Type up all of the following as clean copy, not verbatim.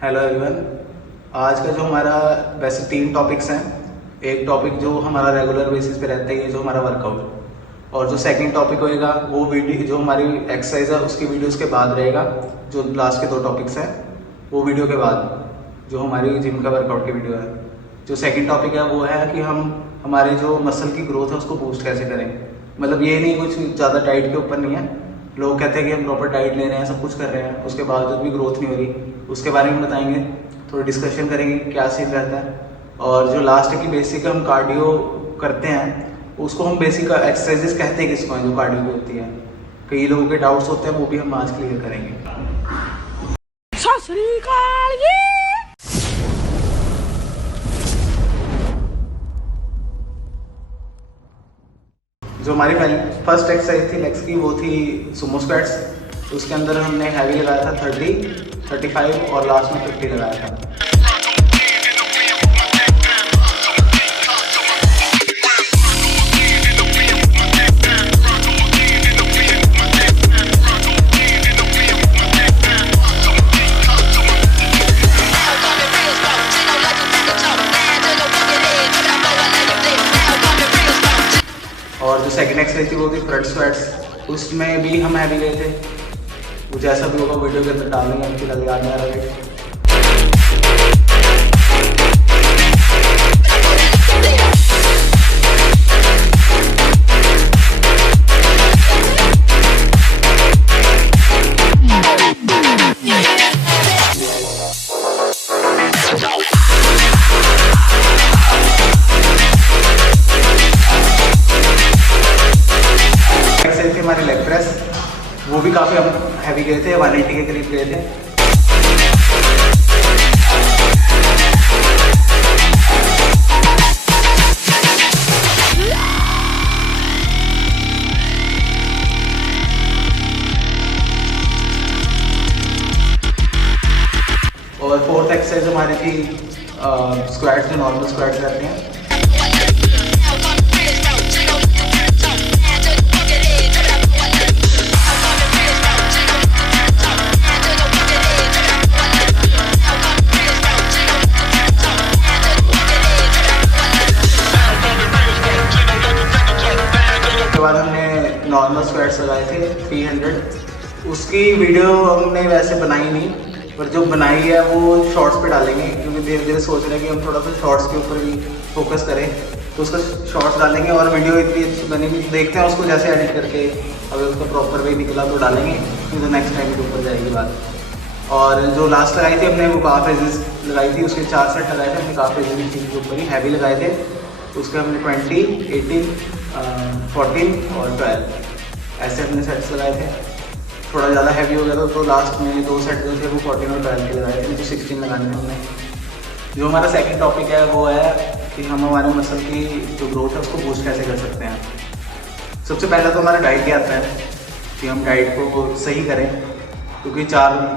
Hello everyone. आज का जो हमारा वैसे 3 टॉपिक्स हैं। एक टॉपिक जो हमारा रेगुलर बेसिस पे रहता है, ये जो हमारा वर्कआउट, और जो सेकंड टॉपिक होएगा वो वीडियो जो हमारी एक्सरसाइज है उसकी वीडियोस के बाद रहेगा। जो लास्ट के 2 टॉपिक्स हैं वो वीडियो के बाद जो हमारी जिम का वर्कआउट की वीडियो है। जो सेकंड टॉपिक है वो है कि हम हमारे जो मसल की ग्रोथ है उसको बूस्ट कैसे करें। मतलब ये नहीं कुछ ज़्यादा डाइट के ऊपर नहीं है। लोग कहते हैं कि हम प्रॉपर डाइट ले रहे हैं, सब कुछ कर रहे हैं, उसके बावजूद भी ग्रोथ नहीं हो रही। उसके बारे में बताएंगे, थोड़ी डिस्कशन करेंगे क्या सीन रहता है। और जो लास्ट है कि बेसिक हम कार्डियो करते हैं उसको हम बेसिक एक्सरसाइजेस कहते हैं किसको हैं जो कार्डियो की होती है। कई लोगों के डाउट्स होते हैं, वो भी हम आज क्लियर करेंगे। सत श्री अकाल जी। जो हमारी फर्स्ट एक्सरसाइज थी लेग्स की वो थी सुमो स्क्वाट्स। उसके अंदर हमने हैवी लगाया था 30, 35 और लास्ट में 50 लगाया था। और जो सेकंड एक्सरसाइज थी वो थी फ्रंट स्क्वाट्स। उसमें भी हम हैवी गए थे। वो जैसा भी होगा वीडियो के अंदर डालेंगे, हम फिलहाल याद नहीं आ रहा है। हमारी लेग प्रेस, वो भी काफ़ी हम हैवी गए थे, 180 के करीब गए थे। और फोर्थ एक्सरसाइज हमारी थी स्क्वाट्स, जो नॉर्मल स्क्वाट्स रहते हैं। बाद हमने नॉर्मल स्क्वाट्स लगाए थे 300। उसकी वीडियो हमने वैसे बनाई नहीं, पर जो बनाई है वो शॉर्ट्स पे डालेंगे, क्योंकि धीरे धीरे सोच रहे हैं कि हम थोड़ा सा शॉर्ट्स के ऊपर भी फोकस करें। तो उसका शॉर्ट्स डालेंगे और वीडियो इतनी अच्छी बनेगी, देखते हैं उसको जैसे एडिट करके अगर उसका प्रॉपर वे निकला तो डालेंगे, नहीं तो नेक्स्ट टाइम के ऊपर जाएगी बात। और जो लास्ट लगाई थी हमने वो काफ रेजिस लगाई थी, उसके 4 सेट लगाए थे हमने काफ रेजिस के ऊपर ही हैवी लगाए थे। उसके हमने 20, 18, 14 और 12 ऐसे हमने सेट्स लगाए थे। थोड़ा ज़्यादा हैवी हो गया था तो लास्ट में 2 सेट जो थे वो 14 और 12 के लगाए थे, तो 16 लगाने थे हमने। जो हमारा सेकंड टॉपिक है वो है कि हम हमारे मसल की जो ग्रोथ है उसको बूस्ट कैसे कर सकते हैं। सबसे पहला तो हमारा डाइट ही आता है कि हम डाइट को सही करें, क्योंकि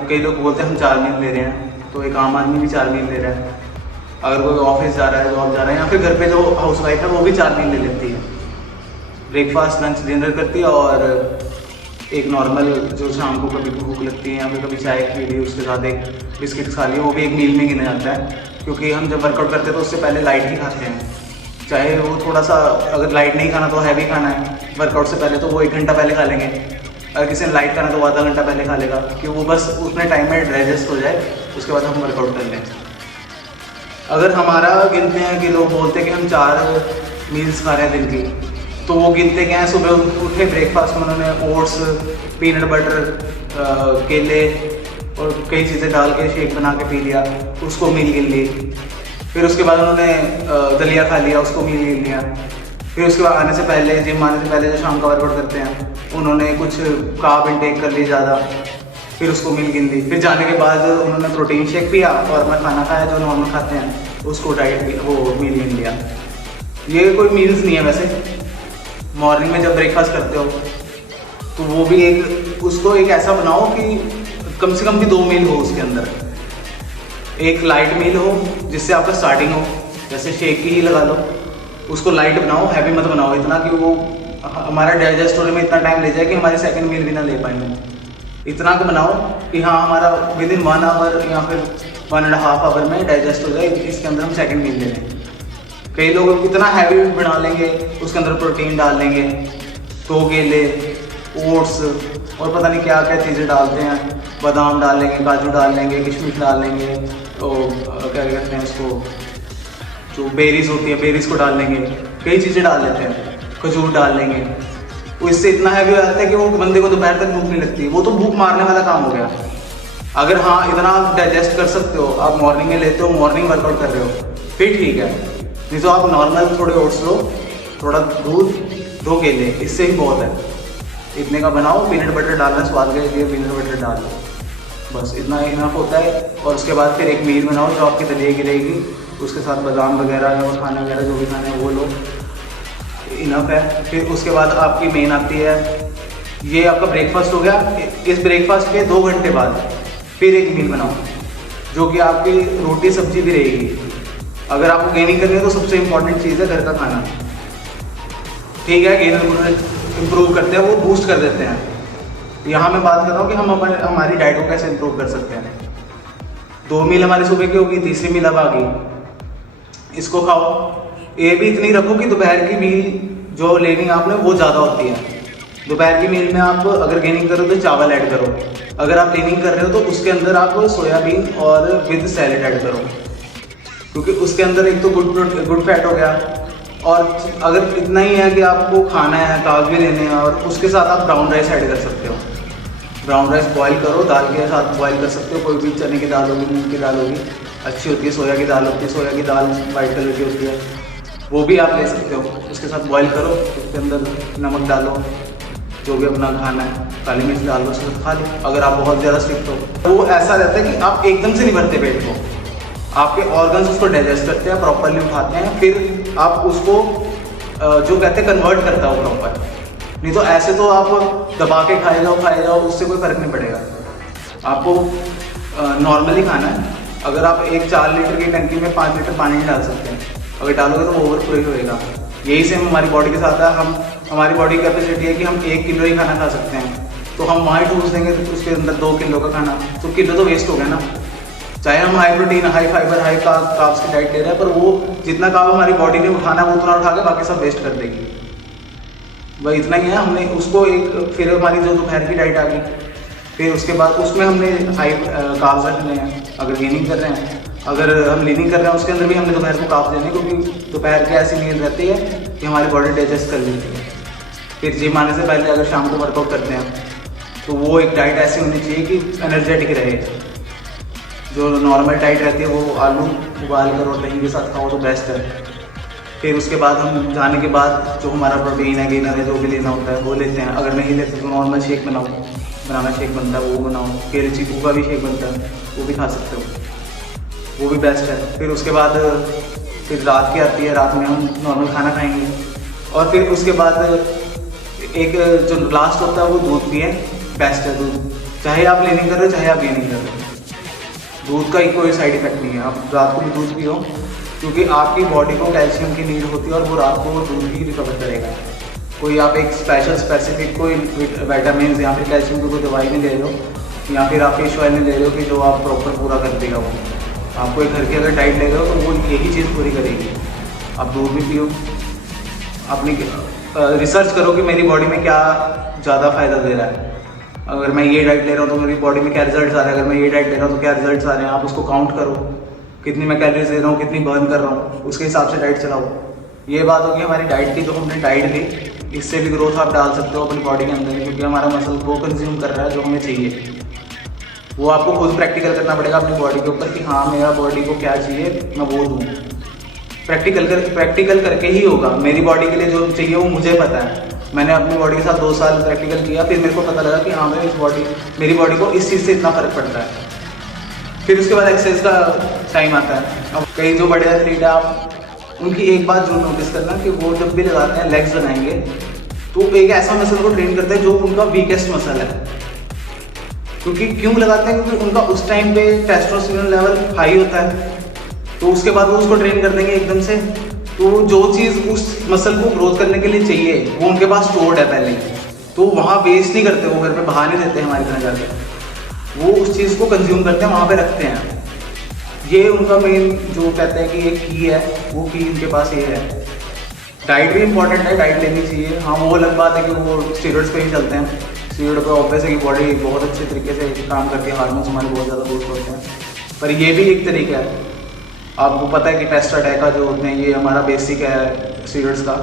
कई लोग बोलते हैं हम 4 मील ले रहे हैं, तो एक आम आदमी भी 4 मील ले रहा है। अगर कोई ऑफिस जा रहा है, जॉब जा रहा है, या फिर घर पे जो हाउस वाइफ है वो भी 4 मील ले लेती है। ब्रेकफास्ट, लंच, डिनर करती है, और एक नॉर्मल जो शाम को कभी भूख लगती है या फिर कभी चाय पी ली, उसके साथ एक बिस्किट खा ली, वो भी एक मील में गिना जाता है। क्योंकि हम जब वर्कआउट करते हैं तो उससे पहले लाइट ही खाते हैं, चाहे वो थोड़ा सा, अगर लाइट नहीं खाना तो हैवी खाना है वर्कआउट से पहले तो वो 1 घंटा पहले खा लेंगे। अगर किसी ने लाइट खाना तो वो आधा घंटा पहले खा लेगा, कि वो बस उतने टाइम में डाइजेस्ट हो जाए, उसके बाद हम वर्कआउट कर लें। अगर हमारा गिनते हैं कि लोग बोलते हैं कि हम 4 मील्स खा रहे हैं दिन की, तो वो गिनते क्या हैं, सुबह उठे ब्रेकफास्ट में उन्होंने ओट्स, पीनट बटर, केले और कई चीज़ें डाल के शेक बना के पी लिया, उसको मील गिन ली। फिर उसके बाद उन्होंने दलिया खा लिया, उसको मील गिन लिया। फिर उसके बाद आने से पहले, जिम आने से पहले जो शाम का वर्कआउट करते हैं, उन्होंने कुछ कार्ब इनटेक कर ली ज़्यादा, फिर उसको मील गिन ली। फिर जाने के बाद उन्होंने प्रोटीन शेक पिया और मैं खाना खाया जो नॉर्मल खाते हैं, उसको वो मील गिन लिया। ये कोई मील्स नहीं है वैसे। मॉर्निंग में जब ब्रेकफास्ट करते हो तो वो भी उसको एक ऐसा बनाओ कि कम से कम भी 2 मील हो उसके अंदर। एक लाइट मील हो जिससे आपका स्टार्टिंग हो, जैसे शेक की ही लगा लो, उसको लाइट बनाओ, हैवी मत बनाओ इतना कि वो हमारा डाइजेस्ट होने में इतना टाइम ले जाए कि हमारी सेकंड मील भी ना ले पाएंगे। इतना का बनाओ कि हाँ हमारा विद इन 1 आवर या फिर 1.5 आवर में डाइजेस्ट हो जाए, इसके अंदर हम सेकंड मील ले लें। कई लोग इतना हैवी बना लेंगे, उसके अंदर प्रोटीन डाल लेंगे, 2 केले, ओट्स और पता नहीं क्या क्या चीज़ें डालते हैं, बादाम डाल लेंगे, काजू डाल लेंगे, किशमिश डाल लेंगे, तो क्या कहते हैं उसको, जो बेरीज होती है बेरीज को डाल लेंगे, कई चीज़ें डाल लेते हैं, खजूर डाल लेंगे। वो इससे इतना हैवी हो जाता है कि वो बंदे को दोपहर तक भूख नहीं लगती, वो तो भूख मारने वाला काम हो गया। अगर हाँ इतना आप डाइजेस्ट कर सकते हो, आप मॉर्निंग में लेते हो, मॉर्निंग वर्कआउट कर रहे हो, फिर ठीक है, नहीं तो आप नॉर्मल थोड़े ओट्स लो, थोड़ा दूध, 2 केले, इससे ही बहुत है। इतने का बनाओ, पीनट बटर डालना स्वाद के लिए पीनट बटर डाल लो, बस इतना इनफ होता है। और उसके बाद फिर एक मील बनाओ जो आपकी दलिया की रहेगी, उसके साथ बादाम वगैरह और खाना वगैरह जो भी खाना है वो लो, इनफ है। फिर उसके बाद आपकी मेन आती है, ये आपका ब्रेकफास्ट हो गया। इस ब्रेकफास्ट के 2 घंटे बाद फिर एक मील बनाओ जो कि आपकी रोटी सब्जी भी रहेगी। अगर आपको गेनिंग करनी है तो सबसे इंपॉर्टेंट चीज़ है घर का खाना, ठीक है। गेन इम्प्रूव करते हैं, वो बूस्ट कर देते हैं। यहाँ मैं बात कर रहा हूँ कि हम हमारी डाइट को कैसे इम्प्रूव कर सकते हैं। 2 मील हमारी सुबह की होगी, तीसरी मील अब आ गई, इसको खाओ। ये भी इतनी रखो कि दोपहर की मील जो लेनी है आपने वो ज़्यादा होती है। दोपहर की मील में आप अगर गेनिंग करो तो चावल ऐड करो, अगर आप लेनिंग कर रहे हो तो उसके अंदर आप सोयाबीन और विद सैलेड ऐड करो, क्योंकि उसके अंदर एक तो गुड फैट हो गया। और अगर इतना ही है कि आपको खाना है, कार्ब्स भी लेने हैं, और उसके साथ आप ब्राउन राइस ऐड कर सकते हो। ब्राउन राइस बॉईल करो, दाल के साथ बॉईल कर सकते हो, कोई भी चने की दाल होगी, मूंग की दाल होगी, अच्छी होती है। सोया की दाल होती है, सोया की दाल वाइट कलर की होती है, वो भी आप ले सकते हो। उसके साथ बॉईल करो, उसके अंदर नमक डालो, जो भी अपना खाना है, काली मिर्च डाल लो, उसके साथ खा लो। अगर आप बहुत ज़्यादा स्ट्रिक्ट हो, वो ऐसा रहता है कि आप एकदम से नहीं भरते पेट को, आपके ऑर्गन्स उसको डाइजेस्ट करते हैं, प्रॉपरली उठाते हैं, फिर आप उसको जो कहते हैं कन्वर्ट करता है वो प्रॉपर। नहीं तो ऐसे तो आप दबा के खाए जाओ, उससे कोई फ़र्क नहीं पड़ेगा। आपको नॉर्मली खाना है। अगर आप एक 4 लीटर की टंकी में 5 लीटर पानी नहीं डाल सकते हैं, अगर डालोगे तो वो ओवरफ्लो ही होएगा। यही सेम हमारी बॉडी के साथ है। हमारी बॉडी की कैपेसिटी है कि हम 1 किलो ही खाना खा सकते हैं, तो हम वहाँ ठूस देंगे तो उसके अंदर 2 किलो का खाना, तो किलो तो वेस्ट हो गया ना। चाहे हम high protein, high fibre, high carbs की डाइट ले रहे हैं, पर वो जितना कार्ब हमारी बॉडी ने उठाना है वो उतना उठा के बाकी सब वेस्ट कर देगी। वही इतना ही है। हमने उसको फिर हमारी जो दोपहर की डाइट आ गई, फिर उसके बाद उसमें हमने हाई कार्ब्स रखने हैं अगर गेनिंग कर रहे हैं। अगर हम लीनिंग कर रहे हैं उसके अंदर भी हमने दोपहर को कार्ब्स देने, क्योंकि दोपहर की ऐसी मील रहती है कि हमारी बॉडी डाइजेस्ट कर लेती है। फिर जिम आने से पहले अगर शाम को वर्कआउट करते हैं तो वो एक डाइट ऐसी होनी चाहिए कि एनर्जेटिक रहे। जो नॉर्मल डाइट रहती है वो आलू उबाल कर और दही के साथ खाओ तो बेस्ट है। फिर उसके बाद हम जाने के बाद जो हमारा प्रोटीन है, गेनर है, जो भी लेना होता है वो लेते हैं। अगर नहीं लेते तो नॉर्मल शेक बनाओ, बनाना शेक बनता है वो बनाओ, केले चीकू का भी शेक बनता है वो भी खा सकते हो, वो भी बेस्ट है। फिर उसके बाद फिर रात की आती है, रात में हम नॉर्मल खाना खाएंगे। और फिर उसके बाद एक जो लास्ट होता है वो दूध पिए, बेस्ट है दूध। चाहे आप लेनिंग कर रहे हो चाहे आप गेनिंग कर रहे हो, दूध का ही कोई साइड इफेक्ट नहीं है। आप रात को भी दूध पियो, क्योंकि आपकी बॉडी को कैल्शियम की नीड होती है और वो रात को दूध ही रिकवर करेगा। कोई आप एक स्पेसिफिक कोई विटामिन या फिर कैल्शियम की कोई दवाई नहीं ले रहे हो, या फिर आप फिश ऑयल नहीं ले रहे हो कि जो आप प्रॉपर पूरा कर देगा। वो आपको एक घर की अगर डाइट ले रहे हो तो वो यही चीज़ पूरी करेगी। आप दूध भी पियो, अपनी रिसर्च करो कि मेरी बॉडी में क्या ज़्यादा फ़ायदा दे रहा है। अगर मैं ये डाइट ले रहा हूँ तो मेरी बॉडी में क्या रिजल्ट्स आ रहे हैं, अगर मैं ये डाइट ले रहा हूँ तो क्या रिजल्ट्स आ रहे हैं। आप उसको काउंट करो, कितनी मैं कैलोरीज ले रहा हूँ, कितनी बर्न कर रहा हूँ, उसके हिसाब से डाइट चलाओ। ये बात होगी हमारी डाइट की। जो हमने डाइट ली, इससे भी ग्रोथ आप डाल सकते हो अपनी बॉडी के अंदर, क्योंकि हमारा मसल वो कंज्यूम कर रहा है जो हमें चाहिए। वो आपको खुद प्रैक्टिकल करना पड़ेगा अपनी बॉडी के ऊपर कि हाँ मेरा बॉडी को क्या चाहिए मैं वो दूँ। प्रैक्टिकल करके ही होगा। मेरी बॉडी के लिए जो चाहिए वो मुझे पता है। मैंने अपनी बॉडी के साथ 2 साल प्रैक्टिकल किया, फिर मेरे को पता लगा कि हाँ मेरी बॉडी को इस चीज़ से इतना फ़र्क पड़ता है। फिर उसके बाद एक्सरसाइज का टाइम आता है। अब कई जो बड़े एथलीट है, आप उनकी एक बात जो नोटिस करना कि वो जब भी लगाते हैं लेग्स बनाएंगे तो एक ऐसा मसल को ट्रेन करते हैं जो उनका वीकेस्ट मसल है। क्योंकि क्यों लगाते हैं? क्योंकि उनका उस टाइम पे टेस्टोस्टेरोन लेवल हाई होता है, तो उसके बाद वो उसको ट्रेन कर देंगे एकदम से। तो जो चीज़ उस मसल को ग्रोथ करने के लिए चाहिए वो उनके पास स्टोर्ड है पहले, तो वहाँ वेस्ट नहीं करते, वो घर पे बहा नहीं देते हमारी तरह जाके, वो उस चीज़ को कंज्यूम करते हैं, वहाँ पे रखते हैं। ये उनका मेन जो कहते हैं कि एक की है, वो की उनके पास ये है। डाइट भी इंपॉर्टेंट है, डाइट लेनी चाहिए। हाँ, वो अलग बात है कि वो स्टीरॉइड्स पे ही चलते हैं। स्टीरॉइड पे ऑब्वियस है कि बॉडी बहुत अच्छे तरीके से काम करती है, हार्मोन्स हमारे बहुत ज़्यादा बूस्ट होते हैं। पर ये भी एक तरीका है, आपको पता है कि टेस्टोस्टेरोन जो होते हैं, ये हमारा बेसिक है स्टीरॉइड्स का।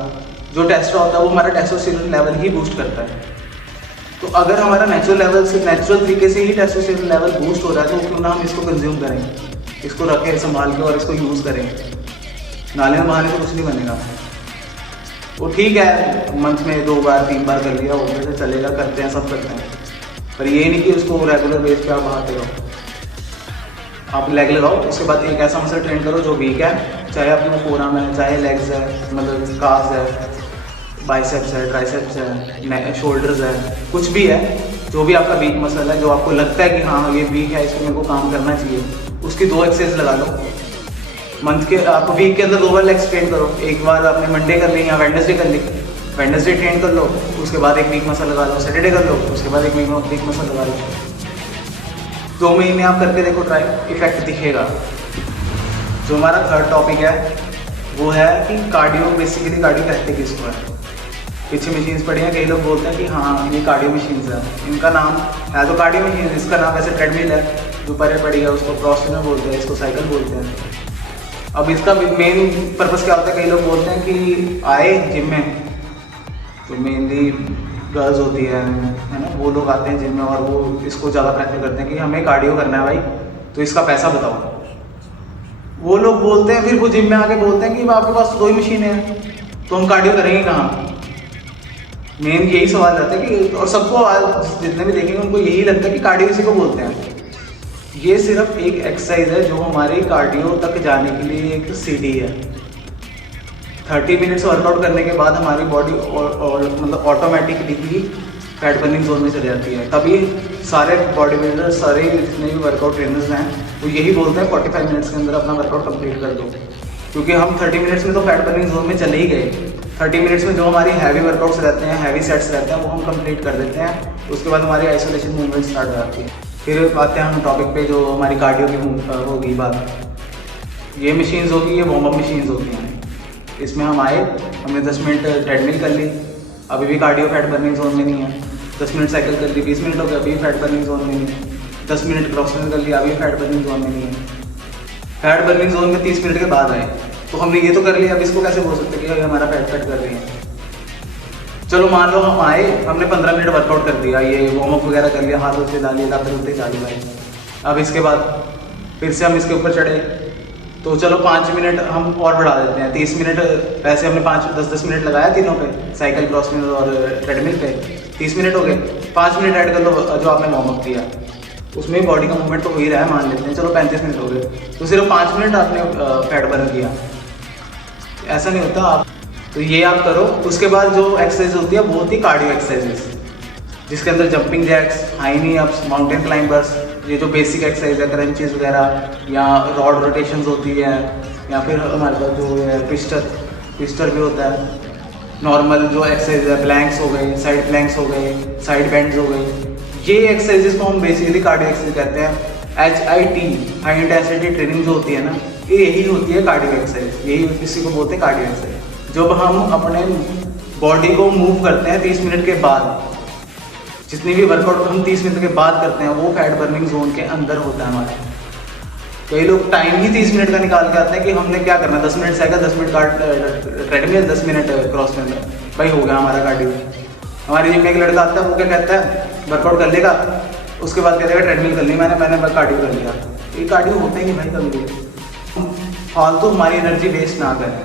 जो टेस्टोस्टेरोन होता है वो हमारा टेस्टोस्टेरोन लेवल ही बूस्ट करता है। तो अगर हमारा नेचुरल तरीके से ही टेस्टोस्टेरोन लेवल बूस्ट हो रहा है, तो क्यों ना हम इसको कंज्यूम करें, इसको रखें संभाल के और इसको यूज़ करें। नाले में बहाने तो कुछ नहीं बनेगा। वो ठीक है, मंथ में 2 बार 3 बार कर लिया, उसमें से चलेगा, करते हैं, सब करते हैं। पर ये नहीं कि उसको रेगुलर बेस पे आप बहाते रहो। आप लेग लगाओ, उसके बाद एक ऐसा मसल ट्रेन करो जो वीक है, चाहे आपके वो फोरआर्म है, चाहे लेग्स है, मतलब काफ्स है, बाइसेप्स है, ट्राइसेप्स है, शोल्डर्स है, कुछ भी है, जो भी आपका वीक मसल है, जो आपको लगता है कि हाँ ये वीक है, इसको मेरे को काम करना चाहिए, उसकी 2 एक्सरसाइज लगा लो। मंथ के आप वीक के अंदर 2 बार लेग्स ट्रेन करो। एक बार आपने मंडे कर ली या वेडनेसडे कर ली, वेडनेसडे ट्रेन कर लो, उसके बाद एक वीक मसल लगा लो। सैटरडे कर लो, उसके बाद एक वीक मसल लगा लो। 2 महीने आप करके देखो, ट्राई, इफेक्ट दिखेगा। जो हमारा थर्ड टॉपिक है वो है कि कार्डियो। बेसिकली कार्डियो कहते किसको है? पीछे मशीन्स पड़ी हैं, कई लोग बोलते हैं कि हाँ ये कार्डियो मशीन्स है। इनका नाम है तो कार्डियो मशीन, इसका नाम वैसे ट्रेडमिल है जो परे पड़ी है, उसको क्रॉस ट्रेनर बोलते हैं, इसको साइकिल बोलते हैं। अब इसका मेन पर्पस क्या होता है? कई लोग बोलते हैं कि आए जिम में, तो मेनली गर्ल्स होती है ना, वो लोग आते हैं जिम में और वो इसको ज़्यादा प्रेफर करते हैं कि हमें कार्डियो करना है भाई, तो इसका पैसा बताओ। वो लोग बोलते हैं, फिर वो जिम में आके बोलते हैं कि आपके पास 2 ही मशीनें हैं, तो हम कार्डियो करेंगे कहाँ? मेन यही सवाल रहता है कि, और सबको आज जितने भी देखेंगे उनको यही लगता है कि कार्डियो इसी को बोलते हैं। ये सिर्फ एक एक्सरसाइज है जो हमारी कार्डियो तक जाने के लिए एक सीढ़ी है। 30 मिनट्स वर्कआउट करने के बाद हमारी बॉडी और मतलब ऑटोमेटिकली ही फैट बर्निंग जोन में चली जाती है। तभी सारे बॉडी बिल्डर, सारे जितने भी वर्कआउट ट्रेनर्स हैं, वो यही बोलते हैं 45 मिनट्स के अंदर अपना वर्कआउट कंप्लीट कर दो, क्योंकि हम 30 मिनट्स में तो फैट बर्निंग जोन में चले ही गए। 30 मिनट्स में जो हमारी हैवी वर्कआउट्स रहते हैं, हैवी सेट्स रहते हैं, वो हम कंप्लीट कर देते हैं। उसके बाद हमारी आइसोलेशन मूवमेंट स्टार्ट हो जाती है। फिर आते हैं हम टॉपिक पे जो हमारी कार्डियो की होगी बात। ये मशीन्स होगी, ये वार्म अप मशीन्स होती हैं। इसमें हम आए, हमने 10 मिनट ट्रेडमिल कर ली, अभी भी कार्डियो फैट बर्निंग जोन में नहीं है। 10 मिनट साइकिल कर ली, 20 मिनट हो गए, अभी फैट बर्निंग जोन में नहीं है। 10 मिनट क्रॉस रन कर लिया, अभी फैट बर्निंग जोन में नहीं है। फैट बर्निंग जोन में 30 मिनट के बाद आए, तो हमने ये तो कर लिया, अब इसको कैसे बोल सकते कि हमारा फैट कट कर रही है? चलो मान लो हम आए, हमने 15 मिनट वर्कआउट कर दिया, ये वार्म अप वगैरह कर लिया, हाथ उठे डालिए, लाते उठे डालिए भाई। अब इसके बाद फिर से हम इसके ऊपर चढ़े, तो चलो 5 मिनट हम और बढ़ा देते हैं। 30 मिनट, वैसे हमने 5-10 मिनट लगाया तीनों पे, साइकिल, क्रॉस मिल और ट्रेडमिल पे। 30 मिनट हो गए, 5 मिनट ऐड कर लो जो आपने वार्म अप किया, उसमें बॉडी का मूवमेंट तो हो ही रहा है, मान लेते हैं। चलो 35 मिनट हो गए, तो सिर्फ 5 मिनट आपने फैट बर्न किया। ऐसा नहीं होता। आप तो ये आप करो। उसके बाद जो एक्सरसाइज होती है वो होती है कार्डियो एक्सरसाइजेस, जिसके अंदर जंपिंग जैक्स, हाई नी अप्स, माउंटेन क्लाइंबर्स, ये जो बेसिक एक्सरसाइज है, क्रंचेस वगैरह, या रॉड रोटेशंस होती है, या फिर हमारे पास जो है ट्विस्टर भी होता है। नॉर्मल जो एक्सरसाइज है, प्लैंक्स हो गए, साइड प्लैंक्स हो गए, साइड बेंड्स हो गए, ये एक्सरसाइजेस को हम बेसिकली कार्डियो एक्सरसाइज कहते हैं। HIT, हाई इंटेंसिटी ट्रेनिंग जो होती है ना, ये यही होती है कार्डियो एक्सरसाइज, यही इसी को बोलते हैं कार्डियो एक्सरसाइज। जब हम अपने बॉडी को मूव करते हैं 30 मिनट के बाद, जितनी भी वर्कआउट हम 30 मिनट के बाद करते हैं, वो फैट बर्निंग जोन के अंदर होता है हमारे। कई लोग टाइम ही 30 मिनट का निकाल के आते हैं कि हमने क्या करना है, 10 minute cycle, 10 minute treadmill, 10 minute cross trainer, भाई हो गया हमारा कार्डियो। हमारे जिम में एक लड़का आता है, वो क्या कहता है, वर्कआउट कर लेगा, उसके बाद कहता है ट्रेडमिल कर ली मैंने कार्डियो कर लिया। ये कार्डियो होता ही नहीं भाई कभी भी। फालतू हमारी एनर्जी वेस्ट ना करें।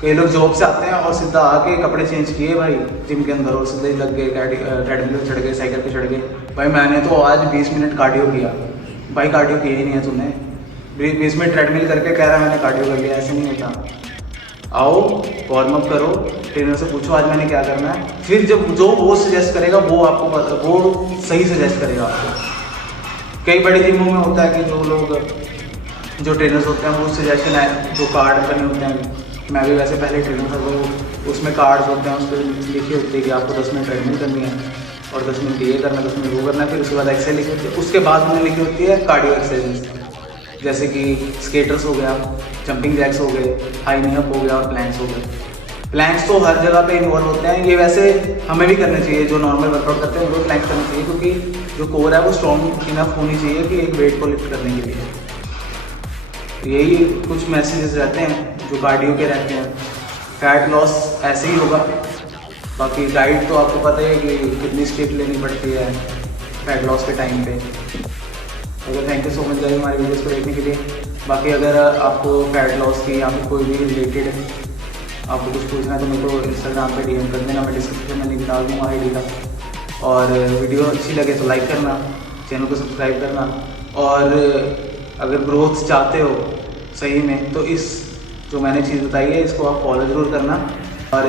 कई लोग जॉब से आते हैं और सीधा आके कपड़े चेंज किए भाई जिम के अंदर, और सीधे ही लग गए, ट्रेडमिल पे चढ़ गए, साइकिल पे चढ़ गए। भाई मैंने तो आज 20 मिनट कार्डियो किया। भाई कार्डियो किया ही नहीं है तूने, 20 मिनट ट्रेडमिल करके कह रहा है मैंने कार्डियो कर लिया। ऐसे नहीं होता। आओ, वार्म अप करो, ट्रेनर से पूछो आज मैंने क्या करना है, फिर जब जो वो सजेस्ट करेगा वो आपको वो सही सजेस्ट करेगा आपको। कई बड़ी जिमों में होता है कि जो लोग जो ट्रेनर्स होते हैं वो सजेशन है, जो कार्ड बने होते हैं मैं भी वैसे पहले ट्रेनर था, तो उसमें कार्ड्स होते हैं, उस पर लिखी होती है कि आपको 10 मिनट ट्रेनिंग करनी है और 10 मिनट ये करना है, 10 मिनट वो करना है, फिर उसके बाद एक्सरसाइज लिखी होती है। उसके बाद मैंने लिखी होती है कार्डियो एक्सरसाइज, जैसे कि स्केटर्स हो गया, जंपिंग जैक्स हो गए, हाई नी अप हो गया और प्लैंक्स हो गए। प्लैंक्स तो हर जगह पे इन्वॉल्व होते हैं, ये वैसे हमें भी करने चाहिए, जो नॉर्मल वर्कआउट करते हैं उनको प्लैंक्स करना चाहिए, क्योंकि जो कोर है वो स्ट्रॉन्ग इनफ होनी चाहिए कि एक वेट को लिफ्ट करने के लिए। तो यही कुछ मैसेजेस रहते हैं जो कार्डियो के रहते हैं। फैट लॉस ऐसे ही होगा, बाकी डाइट तो आपको पता है कि कितनी स्टेप लेनी पड़ती है फैट लॉस के टाइम पे। अगर thank you so much guys हमारी वीडियोस को देखने के लिए। बाकी अगर आपको फैट लॉस की या फिर कोई भी रिलेटेड आपको कुछ पूछना है तो मेरे को इंस्टाग्राम पे डीएम कर देना, मैं डिस्क्रिप्शन में लिंक डाल दूँगा आईडी का। और वीडियो अच्छी लगे तो लाइक करना, चैनल को सब्सक्राइब करना, और अगर ग्रोथ चाहते हो सही में तो इस जो मैंने चीज़ बताई है इसको आप फॉलो ज़रूर करना और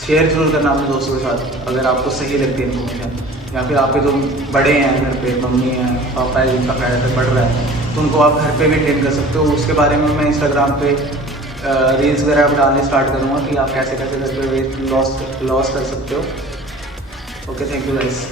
शेयर ज़रूर करना अपने दोस्तों के साथ अगर आपको सही लगती है इन्फॉर्मेशन। या फिर आपके जो बड़े हैं घर पे, मम्मी हैं, पापा है, जिनका फैट बढ़ रहा है, तो उनको आप घर पे भी ट्रेन कर सकते हो। उसके बारे में मैं इंस्टाग्राम पे रील्स वगैरह डालने स्टार्ट करूँगा कि आप कैसे कैसे घर पे वेट लॉस कर सकते हो। Okay, thank you guys.